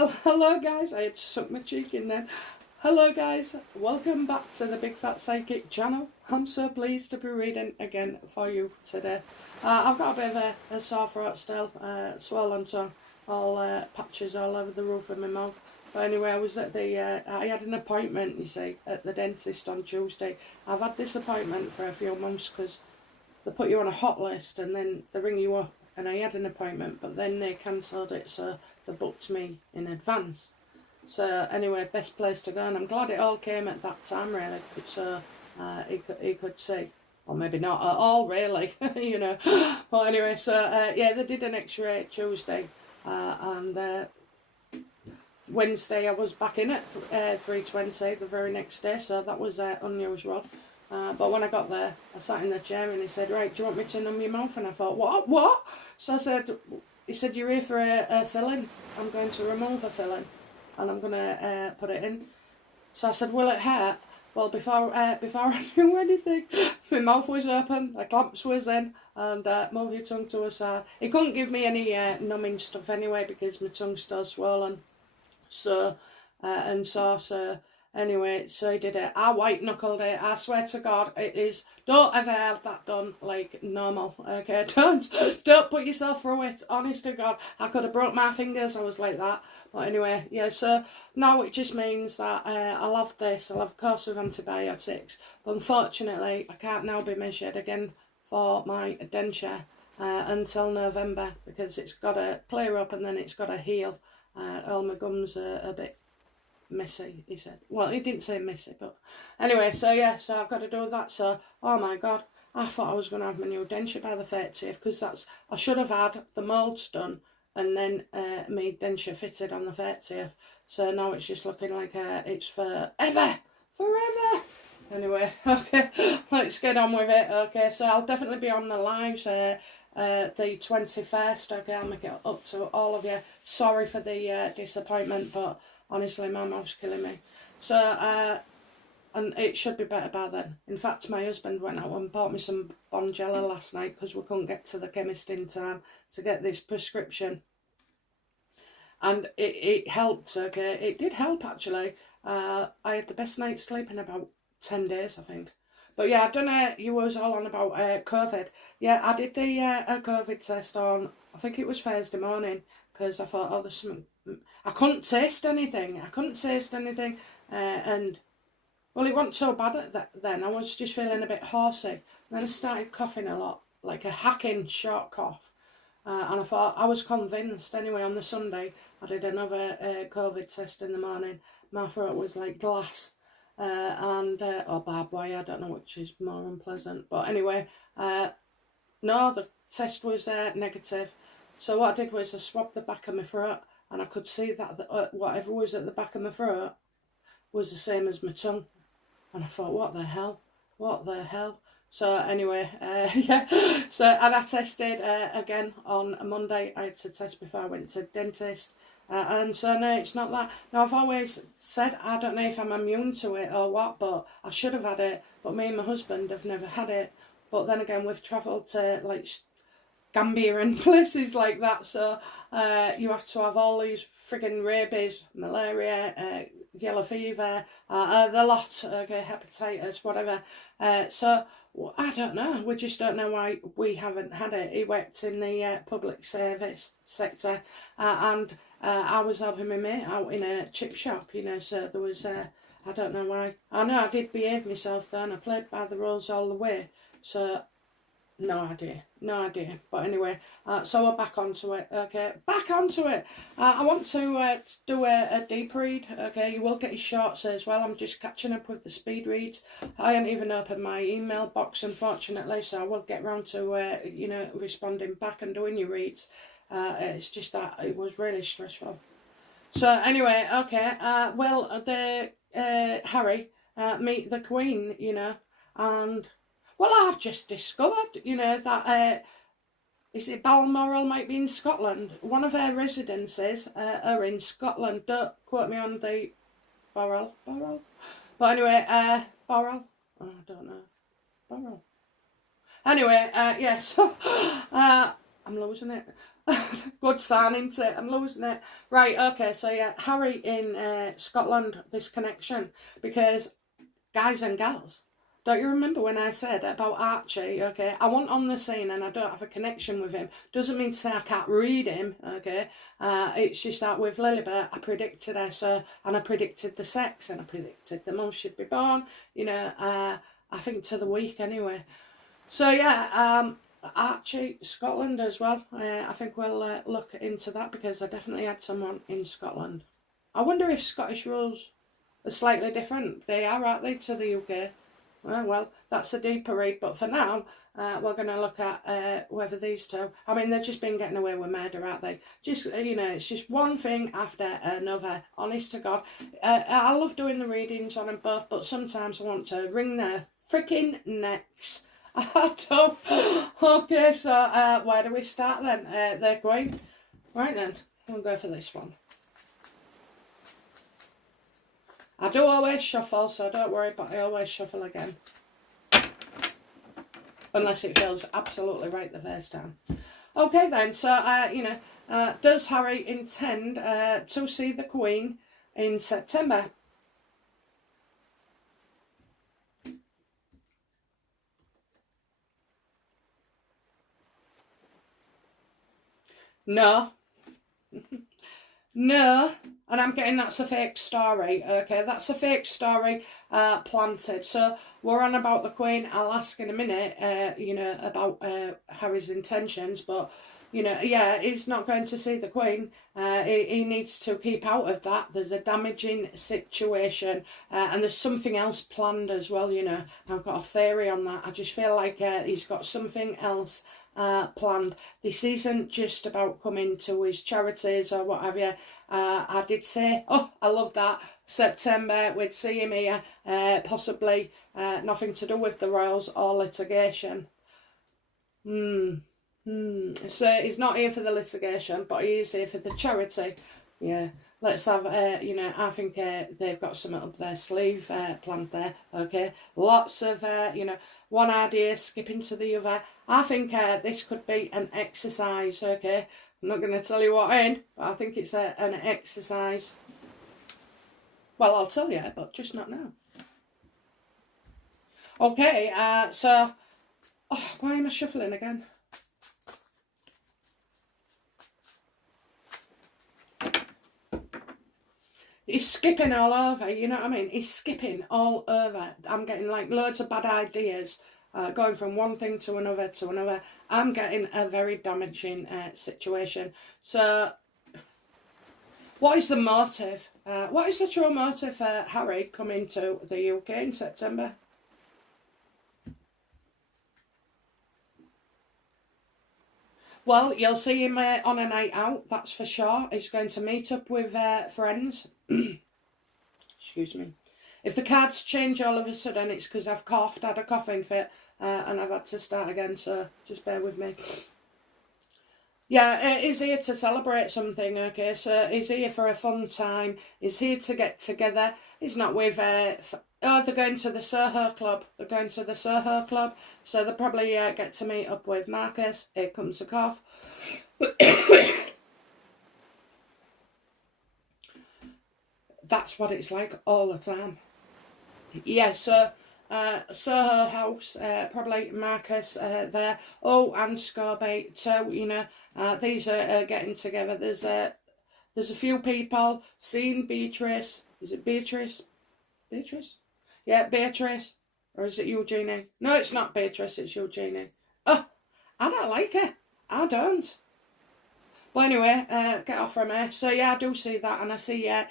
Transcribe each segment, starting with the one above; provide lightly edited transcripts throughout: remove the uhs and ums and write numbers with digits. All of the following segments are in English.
Well, hello guys, I had to suck my cheek in then. Hello guys, welcome back to the Big Fat Psychic channel. I'm so pleased to be reading again for you today. I've got a bit of a sore throat still, swollen tongue, all patches all over the roof of my mouth. But anyway, I was at I had an appointment, you see, at the dentist on Tuesday. I've had this appointment for a few months because they put you on a hot list and then they ring you up. And I had an appointment, but then they cancelled it, so they booked me in advance. So anyway, best place to go, and I'm glad it all came at that time, really, so he could see. Or maybe not at all, really, you know. But anyway, so yeah, they did an x-ray Tuesday, and Wednesday I was back in at 3:20 the very next day, so that was unusual. But when I got there, I sat in the chair and he said, right, do you want me to numb your mouth? And I thought, what? So he said, you're here for a filling. I'm going to remove a filling and I'm going to put it in. So I said, will it hurt? Well, before I knew anything, my mouth was open, the clamps was in, and move your tongue to a side. He couldn't give me any numbing stuff anyway because my tongue's still swollen. So, anyway, so he did it. I white knuckled it. I swear to God, it is. Don't ever have that done like normal. Okay, don't put yourself through it. Honest to God, I could have broke my fingers. I was like that. But anyway, yeah. So now it just means that I'll have this. I'll have a course of antibiotics. But unfortunately, I can't now be measured again for my denture until November because it's got to clear up and then it's got to heal. All my gums are a bit messy, he said. Well, he didn't say messy, but anyway, so yeah, so I've got to do that. So, oh my God, I thought I was going to have my new denture by the 30th because I should have had the moulds done and then my denture fitted on the 30th. So now it's just looking like it's forever. Anyway, okay, let's get on with it. Okay, so I'll definitely be on the lives the 21st. Okay, I'll make it up to all of you. Sorry for the disappointment, but honestly, my mouth's killing me. So, and it should be better by then. In fact, my husband went out and bought me some Bonjela last night because we couldn't get to the chemist in time to get this prescription. And it helped, okay? It did help, actually. I had the best night's sleep in about 10 days, I think. But yeah, I don't know, you was all on about COVID. Yeah, I did the COVID test on, I think it was Thursday morning, because I thought, oh, there's something. I couldn't taste anything. And, well, it wasn't so bad at that then. I was just feeling a bit horsey. And then I started coughing a lot, like a hacking short cough. And I thought, I was convinced. Anyway, on the Sunday, I did another COVID test in the morning. My throat was like glass. Or barbed wire, I don't know which is more unpleasant. But anyway, no, the test was negative. So what I did was I swabbed the back of my throat and I could see that whatever was at the back of my throat was the same as my tongue. And I thought, what the hell? So anyway, yeah. So, and I tested again on a Monday. I had to test before I went to the dentist. And so no, it's not that. Now I've always said, I don't know if I'm immune to it or what, but I should have had it. But me and my husband have never had it. But then again, we've travelled to like Gambia and places like that. So you have to have all these frigging rabies, malaria, yellow fever, the lot, okay, hepatitis, whatever. So I don't know. We just don't know why we haven't had it. He worked in the public service sector, and I was helping my mate out in a chip shop, you know. So there was, I don't know why. I know I did behave myself though, and I played by the rules all the way. So no idea. But anyway, so we're back onto it. Okay, I want to do a deep read. Okay, you will get your shorts as well. I'm just catching up with the speed reads. I haven't even opened my email box, unfortunately, so I will get round to you know, responding back and doing your reads. It's just that it was really stressful. So anyway, okay. Well, the Harry meet the Queen, you know, and. Well, I've just discovered, you know, that, is it Balmoral might be in Scotland? One of her residences are in Scotland. Don't quote me on the Borrell. But anyway, Borrell? Oh, I don't know. Borrell. Anyway, yeah, so, I'm losing it. Good sign, isn't it? I'm losing it. Right, okay, so yeah, Harry in Scotland, this connection, because guys and gals, don't you remember when I said about Archie, okay, I want on the scene and I don't have a connection with him. Doesn't mean to say I can't read him, okay. It's just that with Lilibet, I predicted her, so, and I predicted the sex, and I predicted the mum should be born, you know, I think to the week anyway. So yeah, Archie, Scotland as well. I think we'll look into that, because I definitely had someone in Scotland. I wonder if Scottish rules are slightly different. They are, aren't they, to the UK? Well, that's a deeper read, but for now, we're going to look at whether these two, I mean, they've just been getting away with murder, aren't they? Just, you know, it's just one thing after another, honest to God. I love doing the readings on them both, but sometimes I want to wring their freaking necks. I don't. Okay, so where do we start then? They're going. Right then, we'll go for this one. I do always shuffle, so don't worry, but I always shuffle again. Unless it feels absolutely right the first time. Okay then, so, you know, does Harry intend to see the Queen in September? No. No, and I'm getting that's a fake story, okay, that's a fake story planted. So we're on about the Queen. I'll ask in a minute, you know, about Harry's intentions, but, you know, yeah, he's not going to see the Queen. He needs to keep out of that. There's a damaging situation, and there's something else planned as well, you know. I've got a theory on that. I just feel like he's got something else planned. This isn't just about coming to his charities or what have you. I did say, oh, I love that, September we'd see him here, possibly nothing to do with the royals or litigation. So he's not here for the litigation, but he is here for the charity. Yeah, let's have, you know, I think they've got something up their sleeve planned there, okay? Lots of, you know, one idea skipping to the other. I think this could be an exercise, okay? I'm not going to tell you what in, but I think it's an exercise. Well, I'll tell you, but just not now. Okay, so, oh, why am I shuffling again? He's skipping all over, you know what I mean? He's skipping all over. I'm getting like loads of bad ideas, going from one thing to another to another. I'm getting a very damaging situation. So, what is the motive? What is the true motive for Harry coming to the UK in September? Well, you'll see him on a night out, that's for sure. He's going to meet up with friends. Excuse me. If the cards change all of a sudden, it's because I've coughed, had a coughing fit, and I've had to start again, so just bear with me. Yeah, he's here to celebrate something, okay, so he's here for a fun time, he's here to get together, he's not with, oh, they're going to the Soho Club, so they'll probably get to meet up with Marcus. Here comes the cough. That's what it's like all the time. Yeah, so Soho House, probably Marcus there. Oh, and Scorbate too, you know. These are getting together. There's a few people. Seen Beatrice. Is it Beatrice? Beatrice? Yeah, Beatrice. Or is it Eugenie? No, it's not Beatrice, it's Eugenie. Oh, I don't like her. I don't. But anyway, get off from her. So yeah, I do see that, and I see a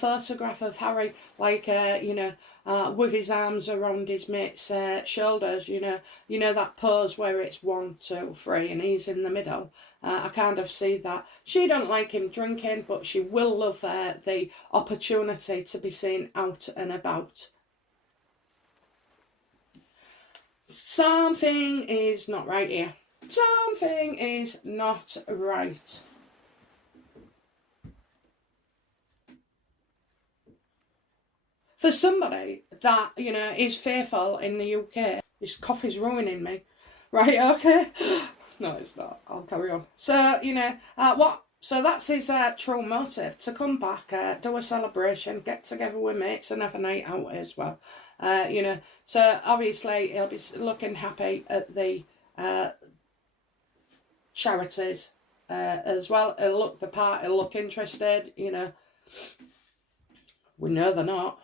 photograph of Harry, like you know, with his arms around his mate's shoulders. You know that pose where it's 1, 2, 3, and he's in the middle. I kind of see that. She don't like him drinking, but she will love the opportunity to be seen out and about. Something is not right here. Something is not right. For somebody that, you know, is fearful in the UK, this coffee's ruining me. Right, okay. No, it's not. I'll carry on. So, you know, so that's his true motive, to come back, do a celebration, get together with mates and have a night out as well. You know, so obviously he'll be looking happy at the charities as well. He'll look the part, he'll look interested, you know. We know they're not.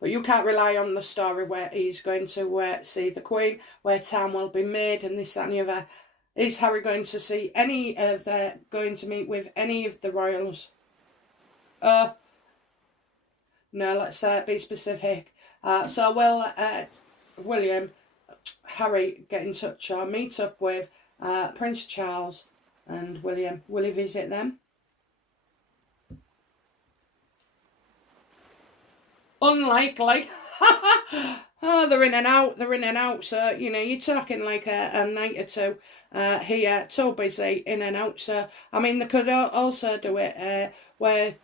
But you can't rely on the story where he's going to see the Queen, where time will be made and this, that and the other. Is Harry going to see any of going to meet with any of the royals? No, let's be specific. So will William, Harry get in touch or meet up with Prince Charles and William? Will he visit them? Unlikely. Oh, they're in and out. So, you know, you're talking like a night or two here, too busy, in and out. So, I mean, they could also do it where,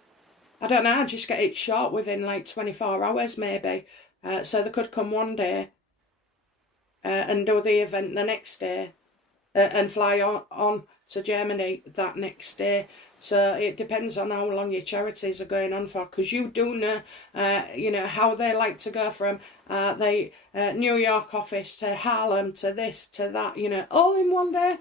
I don't know, just get it short within like 24 hours maybe. So they could come one day and do the event the next day and fly on to Germany that next day. So it depends on how long your charities are going on for, because you do know, you know, how they like to go from the New York office to Harlem to this to that, you know, all in one day.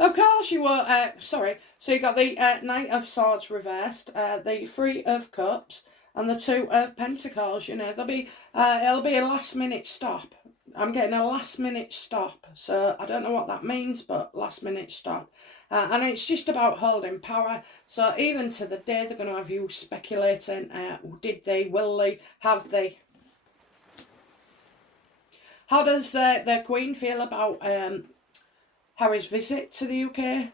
Of course you were, sorry, so you got the Knight of Swords reversed, the Three of Cups, and the Two of Pentacles. You know, it'll be a last minute stop. I'm getting a last minute stop, so I don't know what that means, but last minute stop. And it's just about holding power. So even to the day, they're going to have you speculating, did they, will they, have they? How does the Queen feel about Harry's visit to the UK?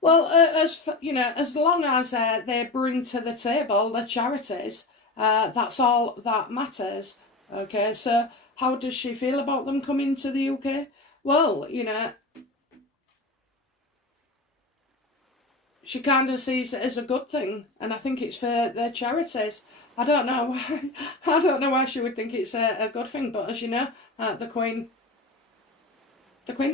Well, as you know, as long as they bring to the table the charities, that's all that matters. Okay, so how does she feel about them coming to the UK? Well, you know, she kind of sees it as a good thing, and I think it's for their charities. I don't know why. I don't know why she would think it's a good thing, but as you know, the Queen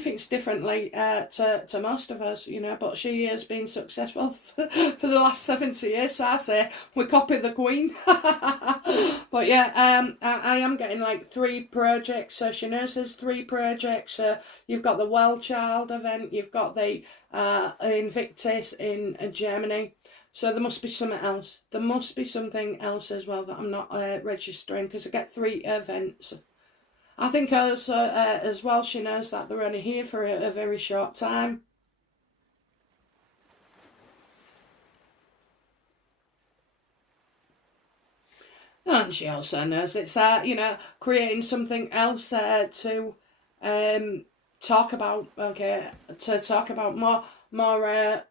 thinks differently to most of us, you know, but she has been successful for the last 70 years, so I say we copy the Queen. But yeah, I am getting like 3 projects, so she knows there's 3 projects. You've got the Well Child event, you've got the Invictus in Germany, so there must be something else. There must be something else as well that I'm not registering, because I get 3 events. I think also as well she knows that they're only here for a very short time. And she also knows it's you know, creating something else to talk about. Okay, to talk about more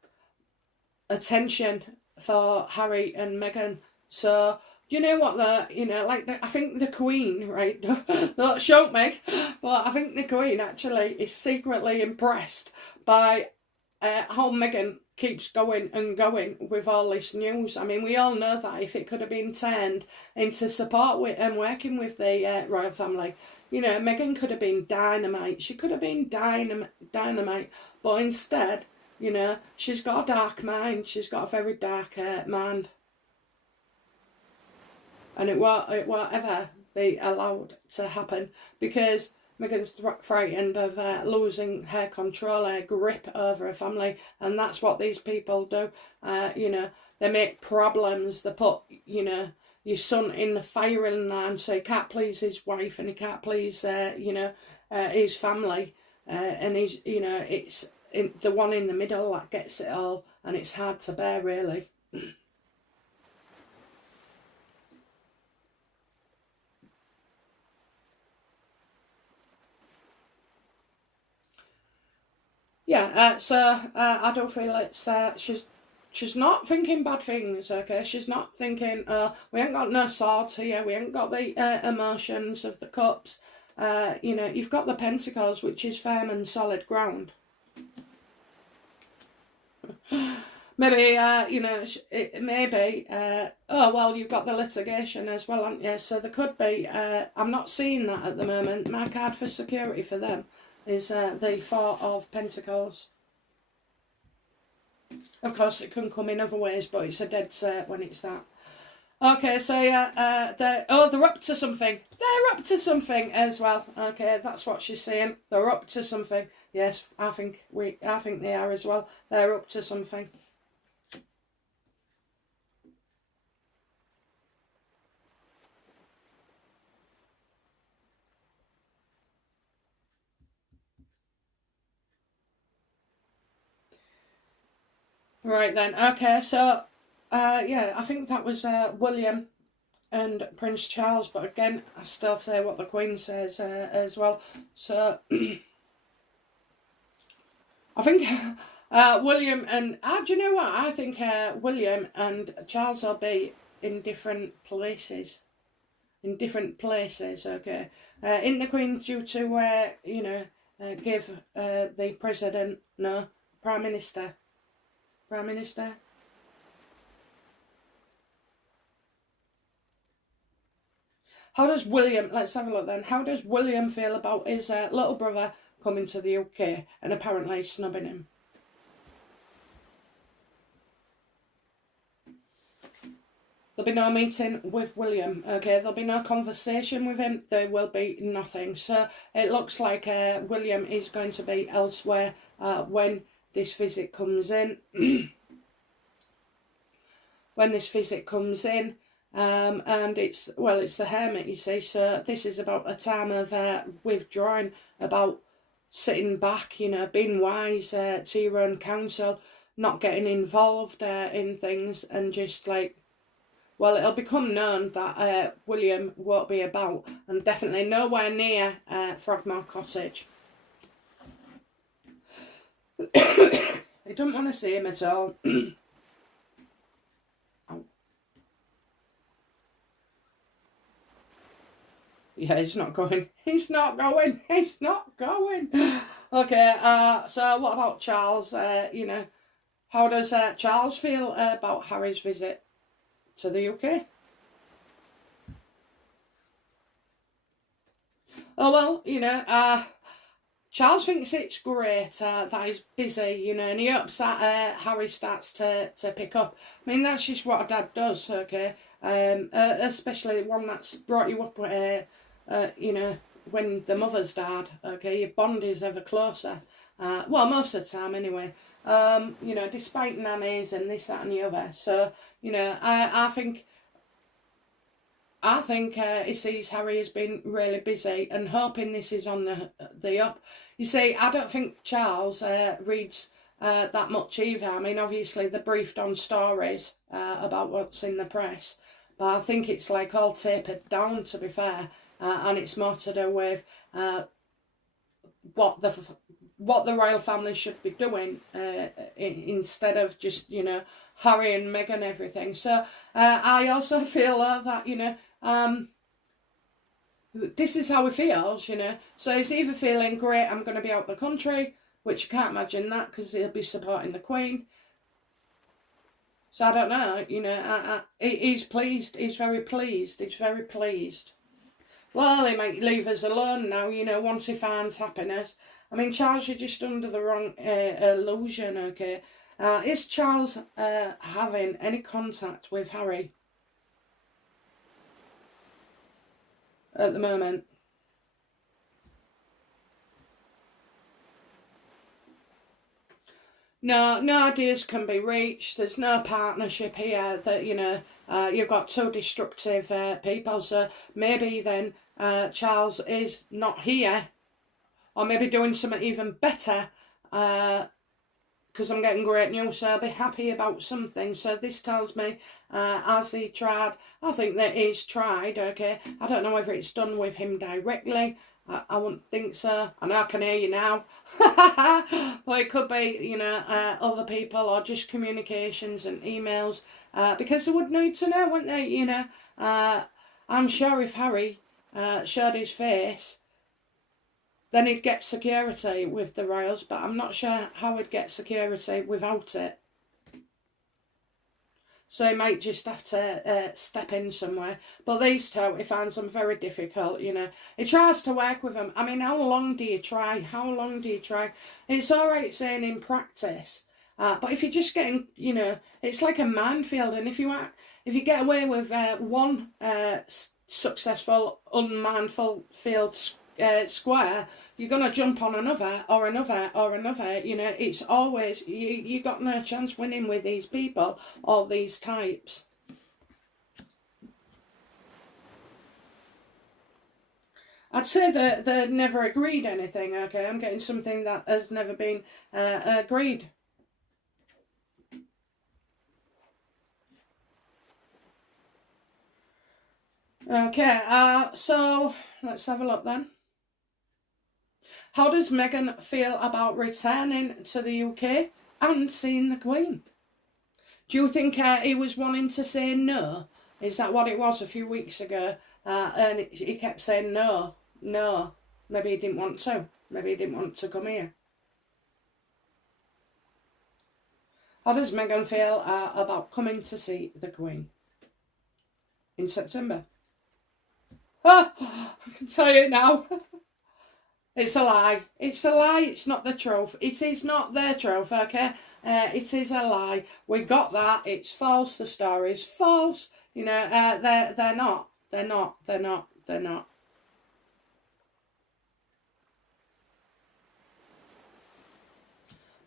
attention for Harry and Meghan. So you know what, you know, like I think the Queen, right? Don't shout me, but I think the Queen actually is secretly impressed by how Meghan keeps going and going with all this news. I mean, we all know that if it could have been turned into support with and working with the royal family, you know, Meghan could have been dynamite. She could have been dynamite, but instead, you know, she's got a dark mind. She's got a very dark mind. And it won't ever be allowed to happen, because Meghan's frightened of losing her control, her grip over her family, and that's what these people do. You know, they make problems. They put, you know, your son in the firing line, so he can't please his wife and he can't please, you know, his family, and he's, you know, it's the one in the middle that gets it all, and it's hard to bear, really. Yeah, so I don't feel it's she's not thinking bad things. Okay, she's not thinking we ain't got no swords here, we ain't got the emotions of the cups. You know, you've got the pentacles, which is firm and solid ground. Maybe, maybe, oh, well, you've got the litigation as well, haven't you? So there could be, I'm not seeing that at the moment. My card for security for them is the Four of Pentacles. Of course, it can come in other ways, but it's a dead set when it's that. Okay, so yeah, they're up to something. They're up to something as well. Okay, that's what she's saying. They're up to something. Yes, I think they are as well. They're up to something. Right then. Okay, so yeah, I think that was William and Prince Charles, but again, I still say what the Queen says as well. So I think William and do you know what? I think William and Charles will be in different places. In different places, okay. In the Queen due to give the president Prime Minister. Prime Minister. How does William, let's have a look then, how does William feel about his little brother coming to the UK and apparently snubbing him? There'll be no meeting with William, okay? There'll be no conversation with him. There will be nothing. So it looks like William is going to be elsewhere when this visit comes in. When this visit comes in. And it's the Hermit, you see, so this is about a time of withdrawing, about sitting back, being wise to your own counsel, not getting involved in things, and just well, it'll become known that William won't be about, and definitely nowhere near Frogmore Cottage. I don't want to see him at all. Yeah, he's not going. He's not going. He's not going. Okay, so what about Charles? How does Charles feel about Harry's visit to the UK? Oh, well, Charles thinks it's great that he's busy, and he hopes that Harry starts to pick up. I mean, that's just what a dad does, okay? Especially one that's brought you up when the mother's died, okay, your bond is ever closer. Well, most of the time anyway. Despite nannies and this, that and the other. So, I think he sees Harry has been really busy and hoping this is on the up. You see, I don't think Charles reads that much either. I mean, obviously they're briefed on stories about what's in the press, but I think it's all tapered down, to be fair. And it's more to do with what the royal family should be doing instead of just Harry and Meghan everything. So I also feel that this is how he feels. So he's either feeling great, I'm going to be out the country, which you can't imagine that because he'll be supporting the Queen. So I don't know. He's pleased. He's very pleased. He's very pleased. Well, he might leave us alone now, once he finds happiness. I mean, Charles, you're just under the wrong illusion, okay? Is Charles having any contact with Harry at the moment? No ideas can be reached. There's no partnership here that, you've got two destructive people. So maybe then Charles is not here, or maybe doing something even better, because I'm getting great news, so I'll be happy about something. So this tells me, has he tried? I think that he's tried, okay? I don't know whether it's done with him directly. I wouldn't think so. I know I can hear you now. Well, it could be, other people or just communications and emails, because they would need to know, wouldn't they? I'm sure if Harry showed his face, then he'd get security with the royals, but I'm not sure how he'd get security without it. So he might just have to step in somewhere. But these two, he finds them very difficult, you know. He tries to work with them. I mean, how long do you try? How long do you try? It's all right saying in practice. But if you're just getting, you know, it's like a minefield. And if you get away with one successful, unmindful field square, you're going to jump on another or another or another. You know, it's always, you got no chance winning with these people or these types. I'd say that they never agreed anything, okay? I'm getting something that has never been agreed. Okay, so let's have a look then. How does Meghan feel about returning to the UK and seeing the Queen? Do you think he was wanting to say no? Is that what it was a few weeks ago? And he kept saying no, no. Maybe he didn't want to. Maybe he didn't want to come here. How does Meghan feel about coming to see the Queen in September? Oh, I can tell you now. It's a lie. It's a lie. It's not the truth. It is not their truth, okay? It is a lie. We got that. It's false. The story is false. You know, they're not. They're not. They're not. They're not.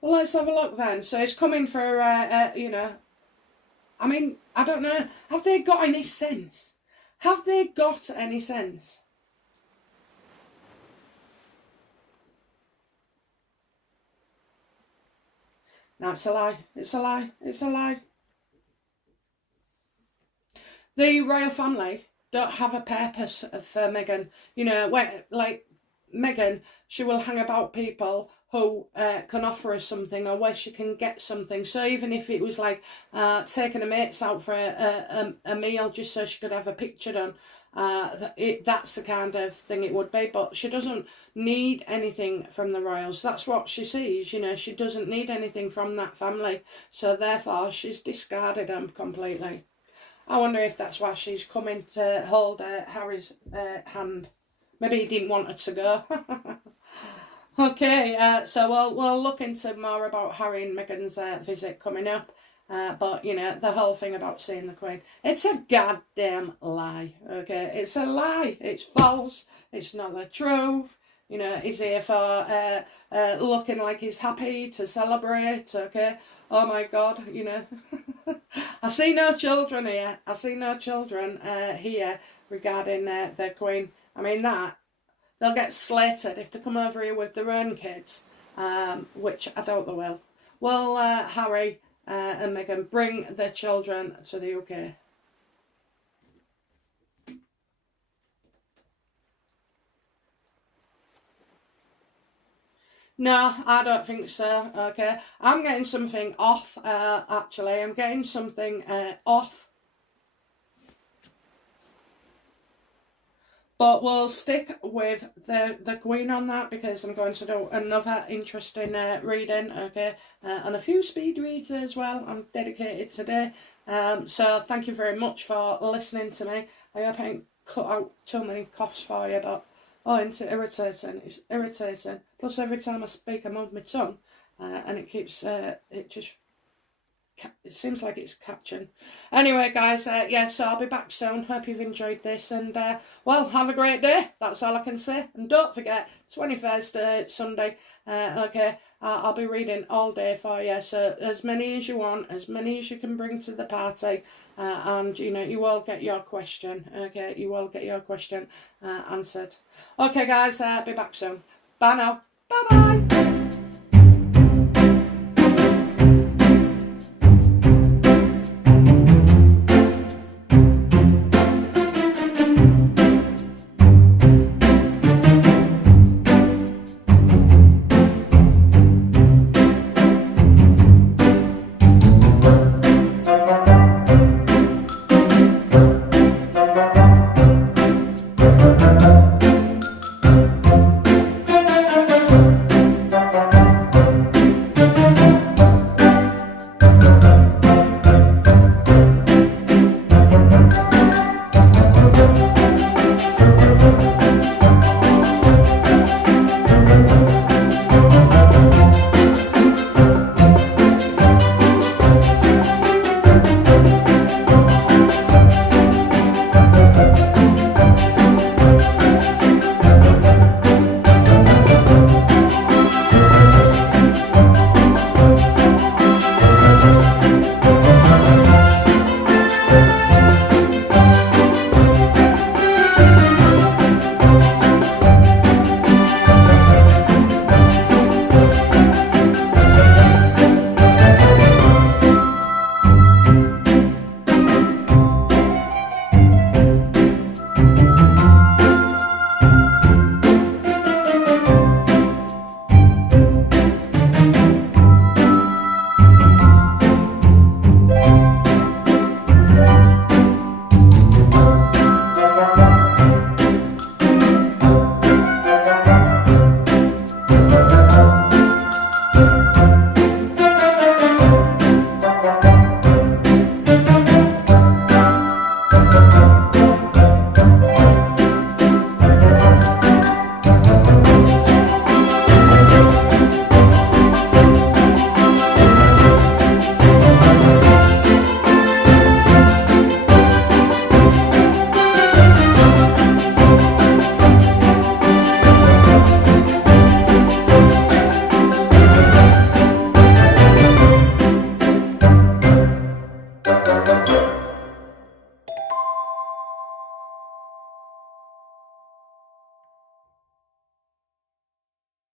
Well, let's have a look then. So it's coming for, you know, I mean, I don't know. Have they got any sense? Have they got any sense? No, it's a lie. It's a lie. It's a lie. The royal family don't have a purpose for Meghan. You know, like Meghan, she will hang about people who can offer her something or where she can get something. So even if it was like taking her mates out for a meal just so she could have a picture done, that's the kind of thing it would be. But she doesn't need anything from the royals. That's what she sees, you know. She doesn't need anything from that family. So therefore, she's discarded them completely. I wonder if that's why she's coming to hold Harry's hand. Maybe he didn't want her to go. Okay, so we'll look into more about Harry and Meghan's visit coming up. But, you know, the whole thing about seeing the Queen, it's a goddamn lie, okay? It's a lie. It's false. It's not the truth. You know, he's here for looking like he's happy to celebrate, okay? Oh, my God, you know. I see no children here. I see no children here regarding the Queen. I mean, they'll get slated if they come over here with their own kids, which I doubt they will. Will Harry and Meghan bring their children to the UK? No, I don't think so, okay. I'm getting something off, actually. I'm getting something off. But we'll stick with the Queen on that because I'm going to do another interesting reading, okay, and a few speed reads as well. I'm dedicated today. So thank you very much for listening to me. I hope I ain't cut out too many coughs for you, but oh, isn't it irritating? It's irritating. Plus every time I speak I move my tongue and it keeps, it seems like it's catching. Anyway, guys, yeah, so I'll be back soon. Hope you've enjoyed this. And, well, have a great day. That's all I can say. And don't forget, 21st Sunday, okay, I'll be reading all day for you. So as many as you want, as many as you can bring to the party. And, you know, you will get your question, okay? You will get your question answered. Okay, guys, be back soon. Bye now. Bye-bye.